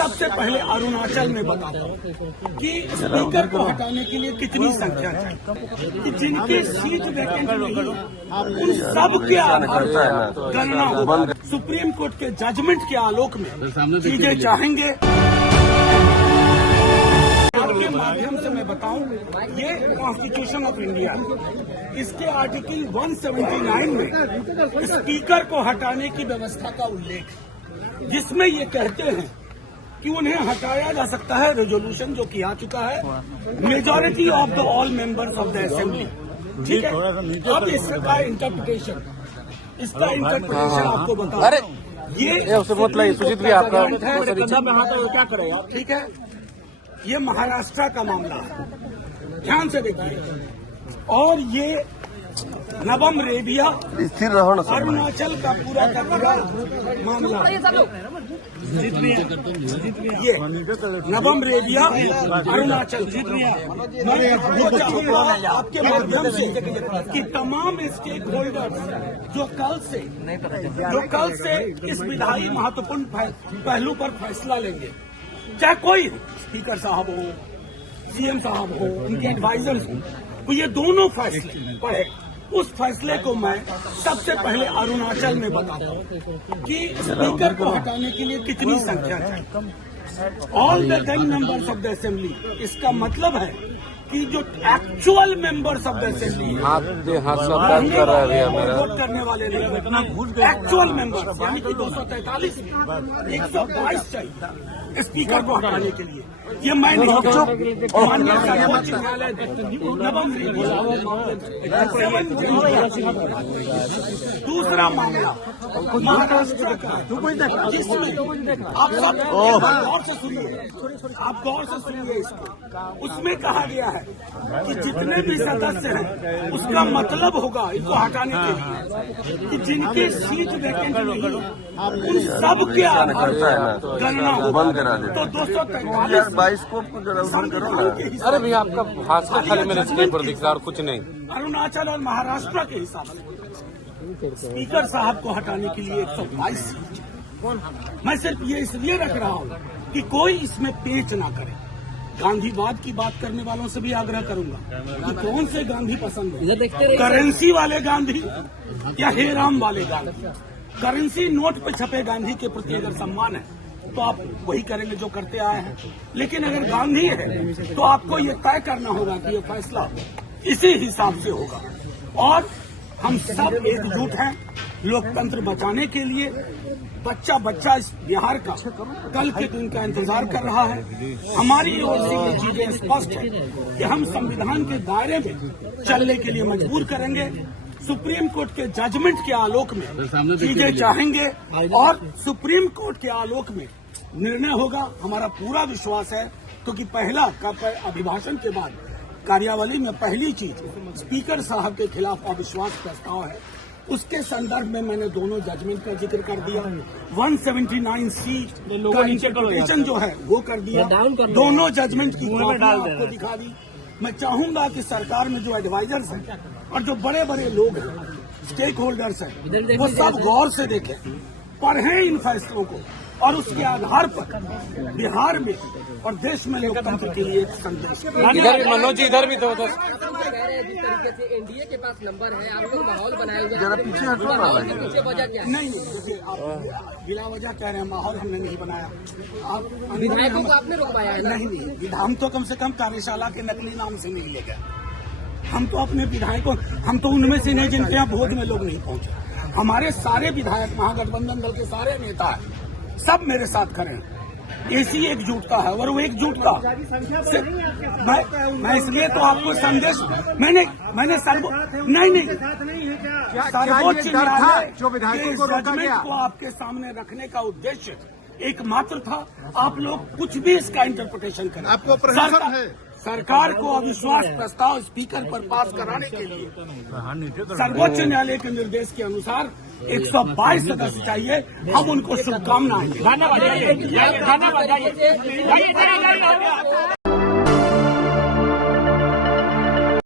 सबसे पहले अरुणाचल में बताता हूँ कि स्पीकर को हटाने के लिए कितनी संख्या चाहिए, कि जिनकी सीट वैकेंट नहीं उन सब के आधार पर गणना होगा। सुप्रीम कोर्ट के जजमेंट के आलोक में चीजें चाहेंगे। आपके माध्यम से मैं बताऊं, ये कॉन्स्टिट्यूशन ऑफ इंडिया है। इसके आर्टिकल 179 में स्पीकर को हटाने की व्यवस्था का उल्लेख है, जिसमें ये कहते हैं कि उन्हें हटाया जा सकता है रेजोल्यूशन जो किया चुका है majority of the all members of the assembly. ठीक है, अब इसका इंटरप्रिटेशन आपको बता ये उससे मतलब सुजीत भी आपका क्या करेगा। ठीक है, ये महाराष्ट्र का मामला है, ध्यान से देखिए, और ये नवम रेबिया स्थिर रहो ना, अरुणाचल का पूरा मामला। ये नवम रेबिया अरुणाचल मैं चाहूंगा आपके माध्यम से कि तमाम स्टेक होल्डर्स जो कल से इस विधायी महत्वपूर्ण पहलू पर फैसला लेंगे, चाहे कोई स्पीकर साहब हो, सीएम साहब हो, उनके एडवाइजर्स हो, तो ये दोनों फैसले पढ़े। उस फैसले को मैं सबसे पहले अरुणाचल में बताता हूँ कि स्पीकर को हटाने के लिए कितनी संख्या चाहिए। All the 10 members of the assembly, इसका मतलब है कि जो actual members of the assembly vote करने वाले एक्चुअल मेंबर्स, यानी कि 243 में 122 चाहिए स्पीकर को हटाने के लिए। ये मैं नहीं, माननीय सर्वोच्च न्यायालय नवम दूसरा मामला महाराष्ट्र का, जिसमें आप सब गौर से सुनिए इसको। उसमें कहा गया है कि जितने भी सदस्य हैं उसका मतलब होगा इसको हटाने के लिए कि जिनकी सीट वैकेंट नहीं उन सब के आधार पर गणना होगा। तो 243 को करो ना। अरे भैया आपका भाषण खाली मेरे स्क्रीन पर दिख रहा और कुछ नहीं। अरुणाचल और महाराष्ट्र के हिसाब से स्पीकर साहब को हटाने के लिए 122 सीट। मैं सिर्फ ये इसलिए रख रहा हूँ कि कोई इसमें पेच ना करे। गांधीवाद की बात करने वालों से भी आग्रह करूंगा कि कौन से गांधी पसंद है, करेंसी वाले गांधी या हेराम वाले गांधी। करेंसी नोट पे छपे गांधी के प्रति अगर सम्मान है तो आप वही करेंगे जो करते आए हैं, लेकिन अगर गांधी है तो आपको ये तय करना होगा कि ये फैसला इसी हिसाब से होगा। और हम सब एकजुट हैं लोकतंत्र बचाने के लिए। बच्चा इस बिहार का कल के दिन का इंतजार कर रहा है। हमारी ओर से ये चीजें स्पष्ट है कि हम संविधान के दायरे में चलने के लिए मजबूर करेंगे। सुप्रीम कोर्ट के जजमेंट के आलोक में चीजें चाहेंगे और सुप्रीम कोर्ट के आलोक में निर्णय होगा। हमारा पूरा विश्वास है, क्योंकि पहला अभिभाषण के बाद कार्यावली में पहली चीज स्पीकर साहब के खिलाफ अविश्वास प्रस्ताव है। उसके संदर्भ में मैंने दोनों जजमेंट का जिक्र कर दिया। 179C का इंटरप्रिटेशन जो है वो कर दिया। दोनों जजमेंट की आपको दिखा दी। मैं चाहूंगा कि सरकार में जो एडवाइजर्स हैं और जो बड़े बड़े लोग हैं, स्टेक होल्डर्स हैं, वो सब गौर से देखें, पढ़ें इन फैसलों को और उसके आधार पर बिहार में और देश में लोकतंत्र के लिए एक संदेश। इधर मनोज जी इधर भी तो जिस तरीके से एनडीए के पास नंबर है, आप लोग माहौल बनाए हुए जरा पीछे हटो ना। पीछे वजह क्या है? नहीं, देखिए आप बिला वजह कह रहे हैं, माहौल हमने नहीं बनाया। आप विधायकों को आपने रुकवाया है? नहीं, हम तो कम से कम कार्यशाला के नकली नाम से नहीं ले गए। हम तो अपने विधायकों, हम तो उनमें से नहीं जिनके यहाँ भोज में लोग नहीं पहुंचे। हमारे सारे विधायक, महागठबंधन दल के सारे नेता हैं, सब मेरे साथ खड़े हैं। ऐसी एकजुटता है और वो एकजुटता मैं इसलिए तो आपको संदेश मैंने नहीं सर्वोच्च न्यायालय जो विधायकों को रोका गया को आपके सामने रखने का उद्देश्य एकमात्र था। आप लोग कुछ भी इसका इंटरप्रिटेशन करें, आपको प्रशासन है। सरकार को अविश्वास प्रस्ताव स्पीकर पर पास कराने के लिए सर्वोच्च न्यायालय के निर्देश के अनुसार 122 सदस्य चाहिए। हम उनको शुभकामनाएं।